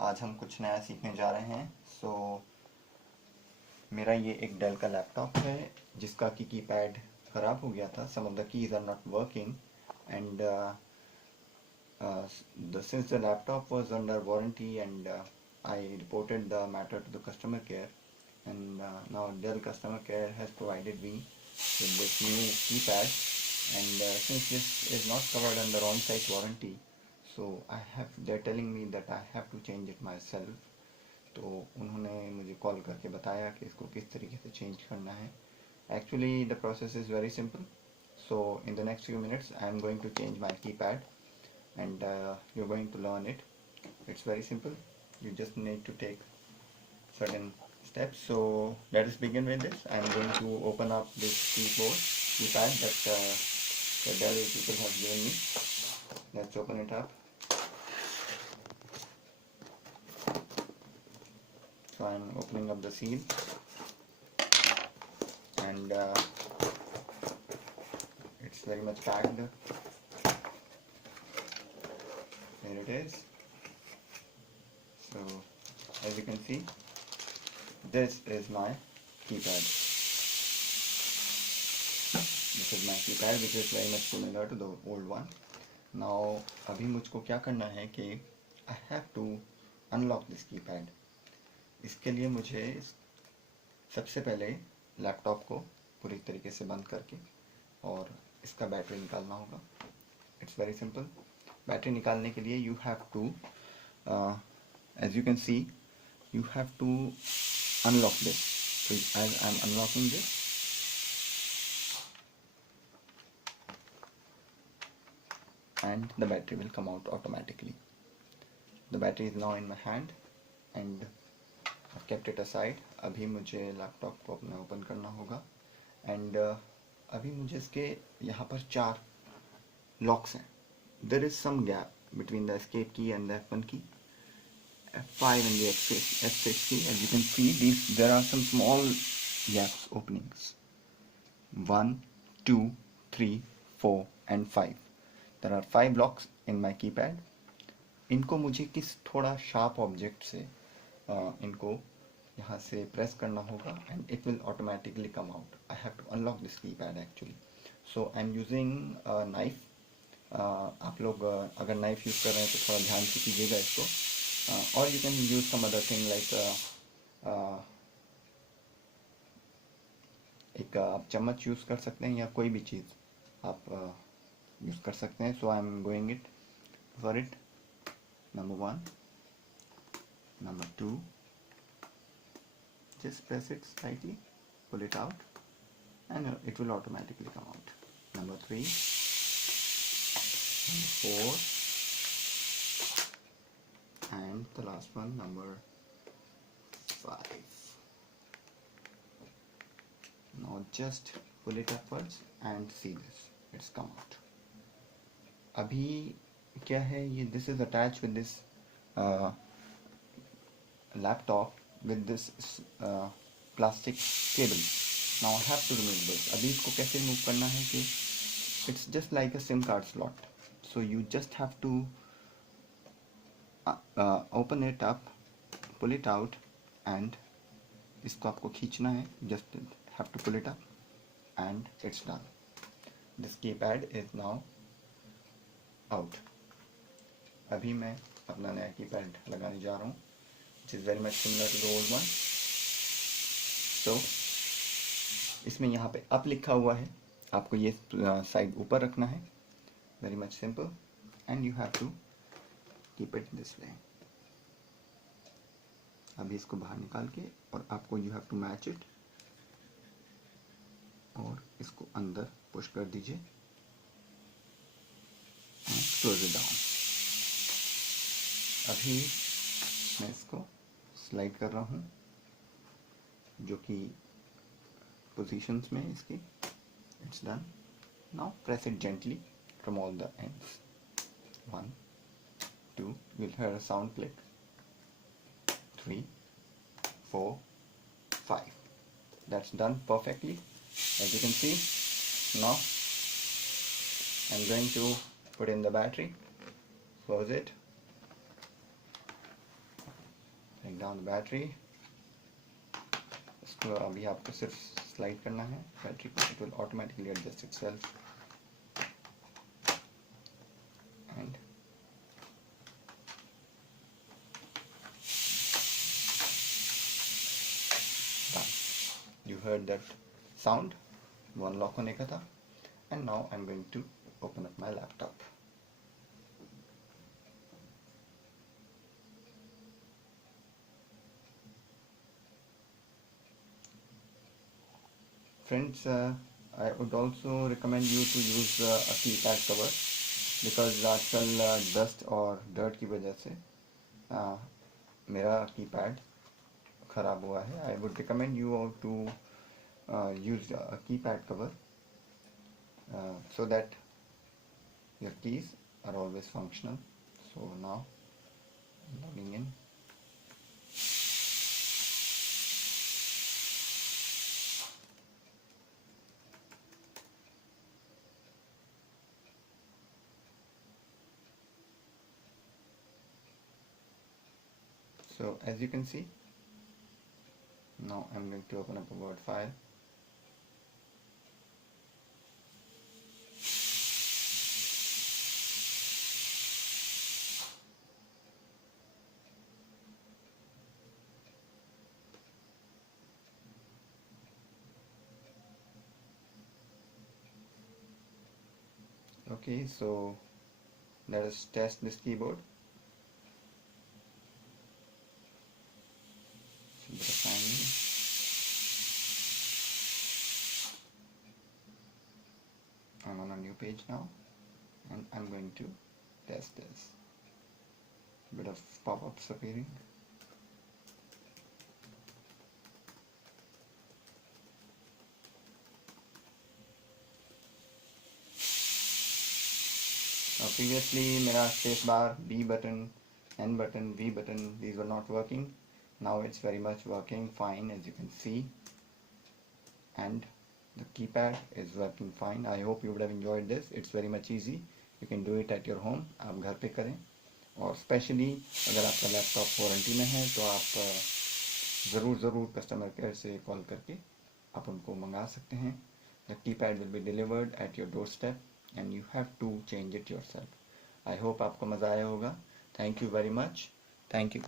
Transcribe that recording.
आज हम कुछ नया सीखने जा रहे हैं। मेरा ये एक डेल का लैपटॉप है जिसका कि कीपैड ख़राब हो गया था। Some of the keys are not working and since the laptop was under warranty and I reported the matter to the customer care, and now Dell customer care has provided me with this new keypad, and since this is not covered under on-site warranty, so they're telling me that I have to change it myself. तो उन्होंने मुझे call करके बताया कि इसको किस तरीके से चेंज करना है। Actually the process is very simple. So in the next few minutes I am going to change my keypad and you're going to learn it. It's very simple. You just need to take certain steps. So let us begin with this. I'm going to open up this keypad that the Dell people have given me. Let's open it up. So I'm opening up the seal, and it's very much packed. Here it is. So as you can see, this is my keypad. This is my keypad which is very much similar to the old one. Now अभी मुझको क्या करना है कि I have to unlock this keypad. इसके लिए मुझे सबसे पहले लैपटॉप को पूरी तरीके से बंद करके और इसका बैटरी निकालना होगा। It's very simple. बैटरी निकालने के लिए you have to, as you can see, you have to unlock this. So as I'm unlocking this, and the battery will come out automatically. The battery is now in my hand and I've kept it aside. अभी मुझे laptop को अपना open करना होगा and अभी मुझे इसके यहाँ पर 4 लॉक्स हैं. There is some gap between the escape key and the F1 key, F5 and the F6 key. As you can see, there are some small gaps, openings. 1, 2, 3, 4 and 5. There are 5 locks in my keypad. इनको मुझे किस थोड़ा sharp object से इनको यहाँ से press करना होगा and it will automatically come out. I have to unlock this keypad actually. So I'm using a knife. आप लोग अगर नाइफ यूज़ कर रहे हैं तो थोड़ा ध्यान से कीजिएगा इसको. और you can use some other thing like एक आप चम्मच यूज़ कर सकते हैं या कोई भी चीज़ आप यूज़ कर सकते हैं. So I am going it for it. Number 1, number 2, just press it slightly, pull it out and it will automatically come out. Number 3, 4, and the last one, number 5. Now just pull it upwards and see this, it's come out. अभी क्या है ये, this is attached with this laptop with this plastic cable. Now I have to remove this. अभी इसको कैसे remove करना है कि it's just like a SIM card slot. So you just have to open it up, pull it out and इसको आपको खींचना है. Just have to pull it up and it's done. This keypad is now out. अभी मैं अपना नया keypad लगाने जा रहा हूँ which is very much similar to the old one. So इसमें यहाँ पे अप लिखा हुआ है, आपको ये साइड ऊपर रखना है. Very much simple and you have to keep it this way. अभी इसको बाहर निकाल के और आपको you have to match it और इसको अंदर पुश कर दीजिए and close it down. अभी मैं इसको स्लाइड कर रहा हूँ जो कि पोजीशंस में इसकी. It's done. Now press it gently from all the ends. 1, 2, you'll hear a sound click. 3, 4, 5. That's done perfectly. As you can see, now I'm going to put in the battery, close it, down the battery. इसको अभी आपको सिर्फ slide करना है battery को, it will automatically adjust itself. And done. You heard that sound, वो unlock होने का था. And now I'm going to open up my laptop. Friends, I would also recommend you to use a keypad cover, because आजकल dust और dirt की वजह से मेरा कीपैड ख़राब हुआ है. I would recommend you to use a keypad cover so that your keys are always functional. So now logging in. So as you can see, now I'm going to open up a Word file. Okay, so let us test this keyboard. So bit of signing. I'm on a new page now, and I'm going to test this. Bit of pop-ups appearing. Now previously मेरा space bar, B button, N button, V button, these were not working. Now it's very much working fine, as you can see, and the keypad is working fine. I hope you would have enjoyed this. It's very much easy. You can do it at your home. आप घर पे करें, और specially अगर आपका laptop warranty में है तो आप ज़रूर कस्टमर केयर से कॉल करके आप उनको मंगा सकते हैं. The keypad will be delivered at your doorstep and you have to change it yourself. I hope आपको मज़ा आया होगा. Thank you very much. Thank you.